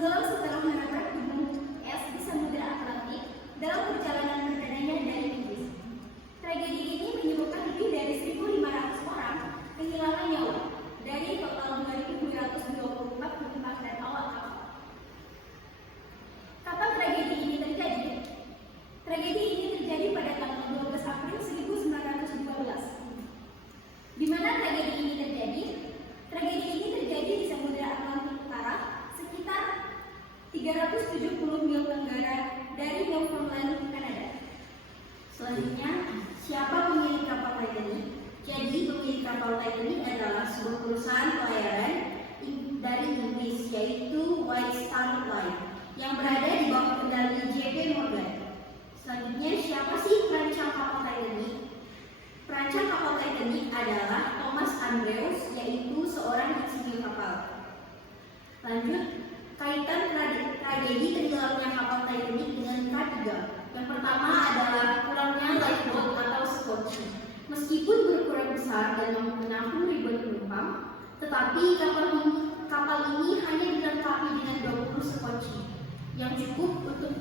tenggelam setelah menabrak gunung es di Samudra Atlantik dalam perjalanan perdananya dari Inggris. Tragedi ini menyebabkan lebih dari 1.500 orang kehilangan nyawa dari total 2.224 penumpang dan awak kapal. Kapan tragedi ini terjadi? Tragedi ini terjadi pada tanggal 12 April 1912. Di mana tragedi ini terjadi? Tragedi ini terjadi di Samudra Atlantik Utara, sekitar 370 mil tenggara dari Newfoundland, Kanada. Selanjutnya, siapa pemilik kapal Titanic? Jadi, pemilik kapal Titanic adalah sebuah perusahaan pelayaran dari Inggris, yaitu White Star Line, yang berada di bawah kendali JP Morgan. Selanjutnya, siapa sih perancang kapal Titanic? Perancang kapal Titanic adalah Thomas Andrews, yaitu seorang insinyur kapal. Lanjut, kaitan tragedi tenggelamnya kapal Titanic dengan K3. Yang pertama adalah kurangnya lifeboat atau skoci. Meskipun berukuran besar dan mampu menampung ribuan penumpang, tetapi kapal ini hanya dilengkapi dengan 20 skoci yang cukup untuk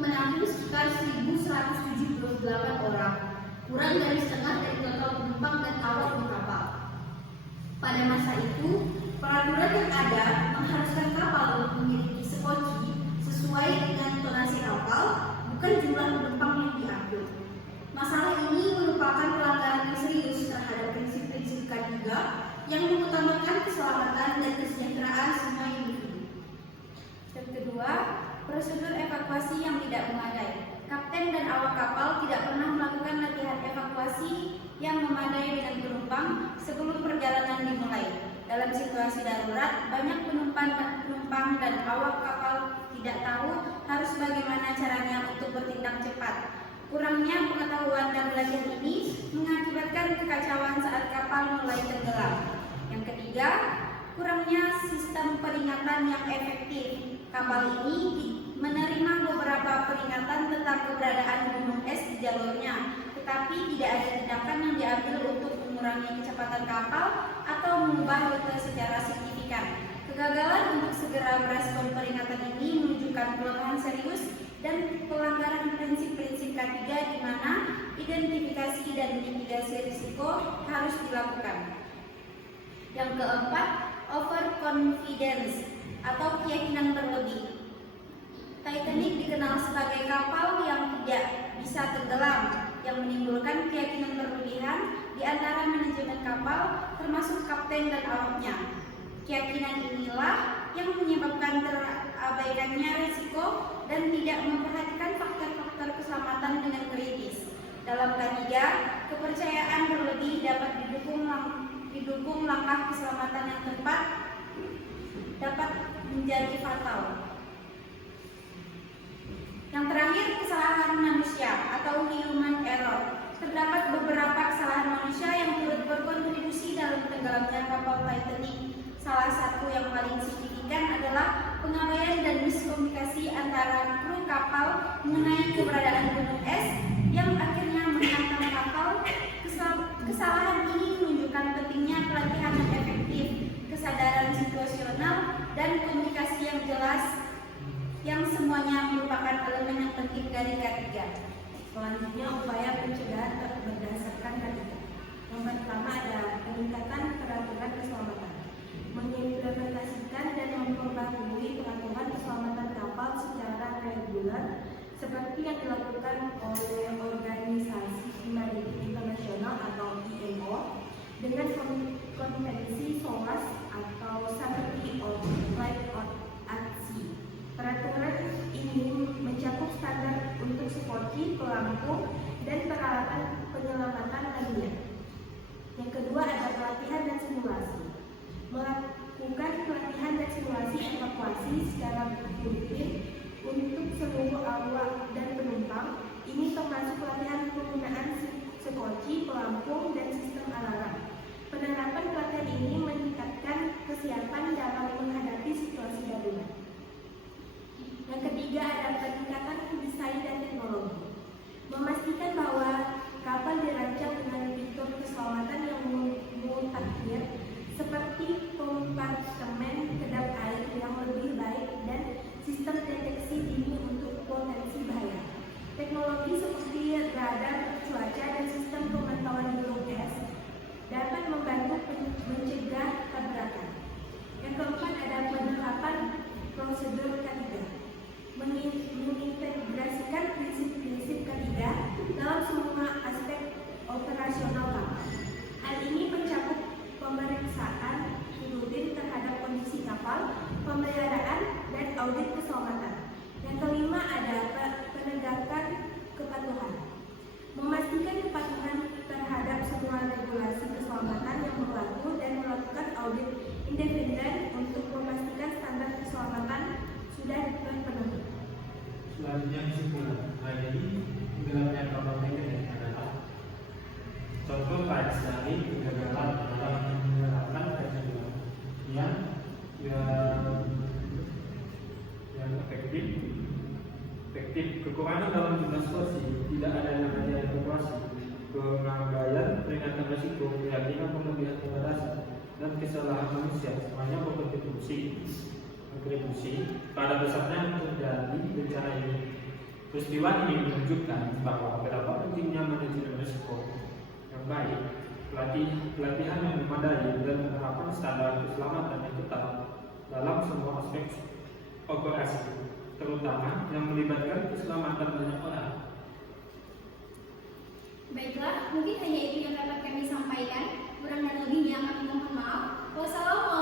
menampung sekitar 1.178 orang, kurang dari setengah dari total penumpang dan awak di kapal. Pada masa itu, peraturan yang ada mengharuskan kapal untuk memiliki skoci sesuai dengan tonase kapal, bukan jumlah penumpang yang diatur. Masalah ini merupakan pelanggaran yang serius terhadap prinsip-prinsip K3 yang mengutamakan keselamatan dan kesejahteraan semua individu. Yang kedua, prosedur evakuasi yang tidak memadai. Kapten dan awak kapal tidak pernah melakukan latihan evakuasi yang memadai dengan penumpang sebelum perjalanan dimulai. Dalam situasi darurat, banyak penumpang dan awak kapal tidak tahu harus bagaimana caranya untuk bertindak cepat. Kurangnya pengetahuan dan belajar ini mengakibatkan kekacauan saat kapal mulai tenggelam. Yang ketiga, kurangnya sistem peringatan yang efektif. Kapal ini menerima beberapa peringatan tentang keberadaan gunung es di jalurnya, tetapi tidak ada tindakan yang diambil untuk mengurangi kecepatan kapal atau mengubah rute secara signifikan. Kegagalan untuk segera merespon peringatan ini menunjukkan kelemahan serius dan pelanggaran prinsip-prinsip K3 di mana identifikasi dan mitigasi risiko harus dilakukan. Yang keempat, overconfidence atau keyakinan berlebih. Titanic dikenal sebagai kapal yang tidak bisa tenggelam, yang menimbulkan keyakinan berlebihan di antara manajemen kapal, termasuk kapten dan awaknya. Keyakinan inilah yang menyebabkan terabaikannya risiko dan tidak memperhatikan faktor-faktor keselamatan dengan kritis. Dalam K3, kepercayaan berlebih dapat didukung langkah keselamatan yang tepat dapat menjadi fatal. Yang terakhir, kesalahan manusia atau human error. Terdapat beberapa kesalahan manusia yang turut berkontribusi dalam tenggelamnya kapal Titanic. Salah satu yang paling signifikan adalah pengabaian dan miskomunikasi antara kru kapal mengenai keberadaan gunung es yang akhirnya menghantam kapal. Kesalahan ini menunjukkan pentingnya pelatihan yang efektif, kesadaran situasional, dan komunikasi yang jelas, yang semuanya merupakan elemen yang penting dari K3. Selanjutnya, upaya pencegahan berdasarkan K3. Yang pertama ada peningkatan peraturan keselamatan. Mengimplementasikan dan memperbarui peraturan keselamatan kapal secara reguler seperti yang dilakukan oleh Organisasi Maritim Internasional atau IMO dengan konvensi SOLAS atau Safety of Life at Sea. Peraturan ini mencakup standar untuk skoci, pelampung, dan peralatan penyelamatan lainnya. Yang kedua ada pelatihan dan simulasi. Melakukan pelatihan dan simulasi evakuasi secara rutin untuk seluruh awak dan penumpang. Ini termasuk pelatihan penggunaan skoci, pelampung, dan sistem alarm. Penerapan pelatihan ini meningkatkan kesiapan dalam menghadapi situasi darurat. Yang ketiga ada peningkatan desain dan teknologi. Memastikan bahwa kapal dirancang dengan fitur keselamatan yang mutakhir seperti kompartemen kedap air yang lebih efektif. Kekurangan dalam jumlah situasi, tidak ada yang namanya evaluasi, pengabaian peringatan risiko, keyakinan berlebihan toleransi, dan kesalahan manusia semuanya berkontribusi pada dasarnya terjadi bencana ini. Peristiwa ini menunjukkan bahwa betapa pentingnya manajemen risiko yang baik, pelatihan yang memadai, dan penerapan standar keselamatan yang ketat dalam semua aspek operasi, terutama yang melibatkan keselamatan banyak orang. Baiklah, mungkin hanya itu yang dapat kami sampaikan. Kurang dan lebihnya kami mohon maaf. Wassalamualaikum